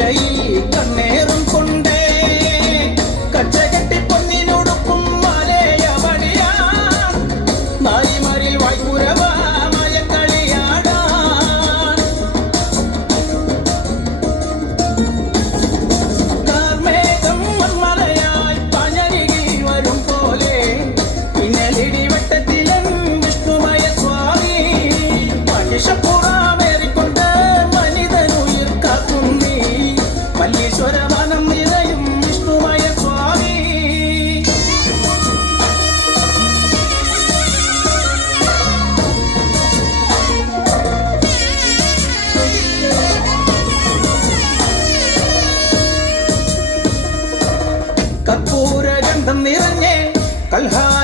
നിലയിൽ കണ്ണേറും കൊണ്ടേ. കച്ച കെട്ടി മലയ പണിയാ നായി Alhamdulillah.